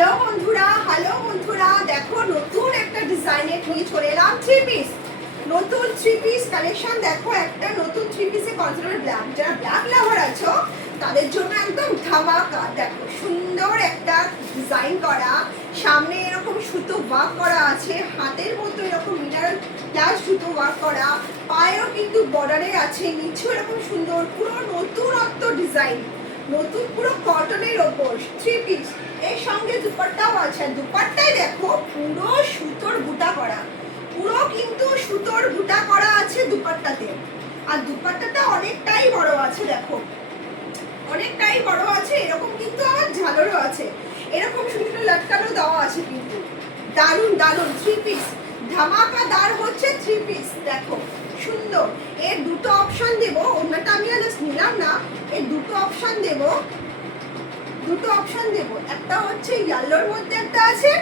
Hello বন্ধুরা, দেখো নতুন একটা ডিজাইনের নিয়ে চলে এলাম থ্রি পিস। নতুন থ্রি পিস কালেকশন দেখো, একটা নতুন থ্রি পিসে কনসিডার ব্ল্যাক। যারা ব্ল্যাক লাভার আছো তাদের জন্য একদম ধামাকা। দেখো সুন্দর একটা ডিজাইন করা, সামনে এরকম সুতো ওয়ার্ক করা আছে, হাতের মতো এরকম মিনারেল প্লাস সুতো ওয়ার্ক করা, পায়েও কিন্তু বর্ডারে আছে, নিচেও এরকম সুন্দর পুরো নতুনত্ব ডিজাইন, নতুন পুরো কটনের ওপর থ্রি পিস। এর সঙ্গে দুপাট্টাও আছে, দুপাট্টায় দেখো পুরো সুতোর বুটা করা, পুরো কিন্তু সুতোর বুটা করা আছে দুপাট্টাতে। আর দুপাট্টাটা অনেকটাই বড় আছে, দেখো অনেকটাই বড় আছে, এরকম কিন্তু আমার ঝালরও আছে, এরকম সুতো লটকানো দেওয়া আছে কিন্তু। দারুণ দারুণ থ্রি পিস, ধামাকাদার হচ্ছে থ্রি পিস। দেখো সুন্দর, এর দুটো অপশন দেব, অন্যটা আমি জাস্ট নিলাম না, এর দুটো অপশন দেব, একটা হচ্ছে ইয়েলোর মধ্যে একটা আছে।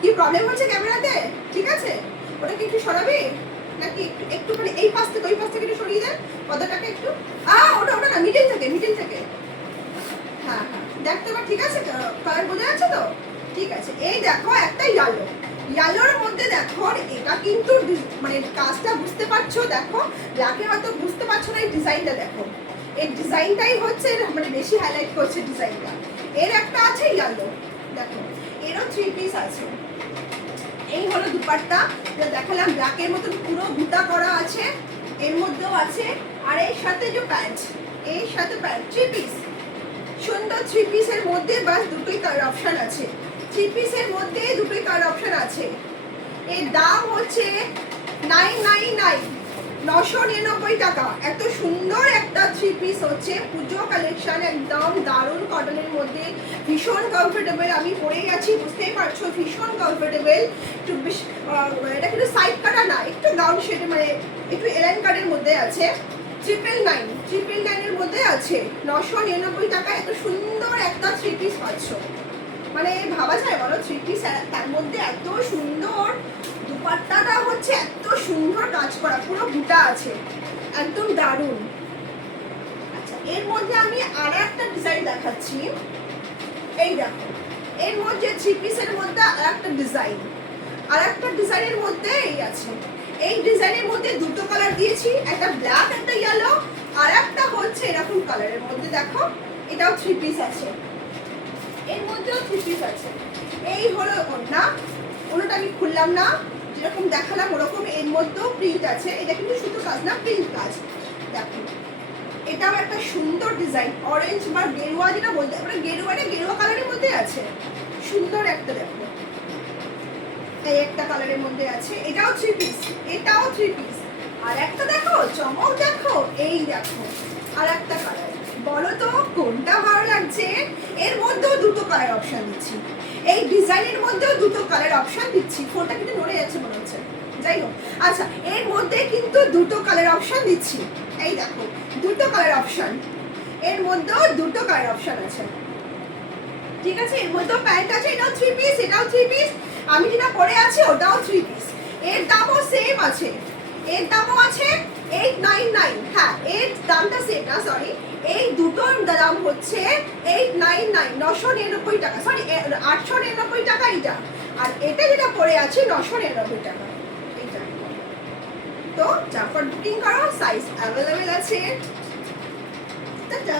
কি প্রবলেম হচ্ছে ক্যামেরাতে? ঠিক আছে, ওটা কি একটু সরাবে নাকি একটুখানি এই পাশ থেকে ওই পাশ থেকে একটু সরিয়ে দেন পর্দাটাকে একটু। ওটা না, মিডিল থেকে হ্যাঁ দেখতে পার, ঠিক আছে, কালার বোঝা যাচ্ছে তো? ঠিক আছে, এই দেখো একটা ইয়ালোর মধ্যে দেখো, এটা কিন্তু মানে কাজটা বুঝতে পারছো, দেখো ব্ল্যাকে হয়তো বুঝতে পারছো না, এই ডিজাইনটা দেখো, এই ডিজাইনটাই হচ্ছে মানে বেশি হাইলাইট করছে ডিজাইনটা। এর একটা আছে ইয়েলো, দেখো এরও থ্রি পিস আছে। এই হলো দুপাট্টা, যেটা দেখালাম, ব্ল্যাকের মতন পুরো বুটা করা আছে, এর মধ্যেও আছে। আর এর সাথে যে প্যান্ট, এর সাথে প্যান্ট, থ্রি পিস সুন্দর থ্রি পিসের মধ্যে বাস দুটোই কালার অপশন আছে, থ্রি পিসের মধ্যে দুটোই কালার অপশন আছে। এর দাম হচ্ছে 999, 999 টাকা। এত সুন্দর একটা থ্রি পিস হচ্ছে, পুজো কালেকশন, একদম দারুণ কটনের মধ্যে, ভীষণ কমফোর্টেবল। আমি পরেই আছি, বুঝতেই পারছো, ভীষণ কমফোর্টেবল। একটু বেশ এটা কিন্তু সাইড কাটা না, একটু গাউন শেডে, মানে একটু এলাইন কাটের মধ্যে আছে। 999 এর মধ্যে আছে, 999 টাকা এত সুন্দর একটা থ্রি পিস পাচ্ছ। মানে ভাবা যায় বলো, থ্রি পিস তার মধ্যে এত সুন্দর, দুপাট্টাটা হচ্ছে এত সুন্দর কাজ করা, পুরো বুটা আছে, একদম দারুণ। আচ্ছা, এর মধ্যে আমি আর একটা ডিজাইন দেখাচ্ছি। এই দেখো, এর মধ্যে থ্রি পিসের মধ্যে আর একটা ডিজাইনের মধ্যে এই আছে। এই ডিজাইনের মধ্যে দুটো কালার দিয়েছি, একটা ব্ল্যাক একটা ইয়েলো, আর একটা হচ্ছে এরকম কালারের মধ্যে, দেখো এটাও থ্রি পিস আছে, এর মধ্যেও থ্রি পিস আছে। এই হলো ওটা আমি খুললাম না, যেরকম দেখালাম ওরকম এর মধ্যেও প্রিন্ট আছে। এটা কিন্তু শুধু কাজ না, প্রিন্ট কাজ। দেখো এটাও একটা সুন্দর ডিজাইন, অরেঞ্জ বা গেরুয়া যেটা বলতে, ওটা গেরুয়া কালারের মধ্যে আছে, সুন্দর একটা। দেখো এই একটা কালারের মধ্যে আছে, এটাও থ্রি পিস, আর একটা দেখো চমক, দেখো এই দেখো আর একটা কালার। বলো তো কোনটা ভালো লাগছে? এর মধ্যেও দুটো কালার অপশন দিচ্ছি, এই ডিজাইনের মধ্যেও দুটো কালার অপশন দিচ্ছি। ফোনটা কিন্তু নড়ে যাচ্ছে মনে হচ্ছে, যাই হোক। আচ্ছা, এর মধ্যে কিন্তু দুটো কালার অপশন দিচ্ছি, এই দেখো দুটো কালার অপশন, এর মধ্যেও দুটো কালার অপশন আছে। ঠিক আছে, এর মধ্যেও প্যান্ট আছে, এটাও থ্রি পিস, এটাও থ্রি পিস, আমি যেটা পরে আছি ওটাও থ্রি পিস। এর দামও সেম আছে, এর দামও আছে 899। হ্যাঁ, এর দামটা সেম না, সরি, এই দুটোর দাম হচ্ছে 899, 999 টাকা, সরি 899 টাকা এটা। আর এটা যেটা পরে আছি 999 টাকা এটা। তো ঝটপট বুকিং করো, সাইজ অ্যাভেলেবেল আছে। টাটা।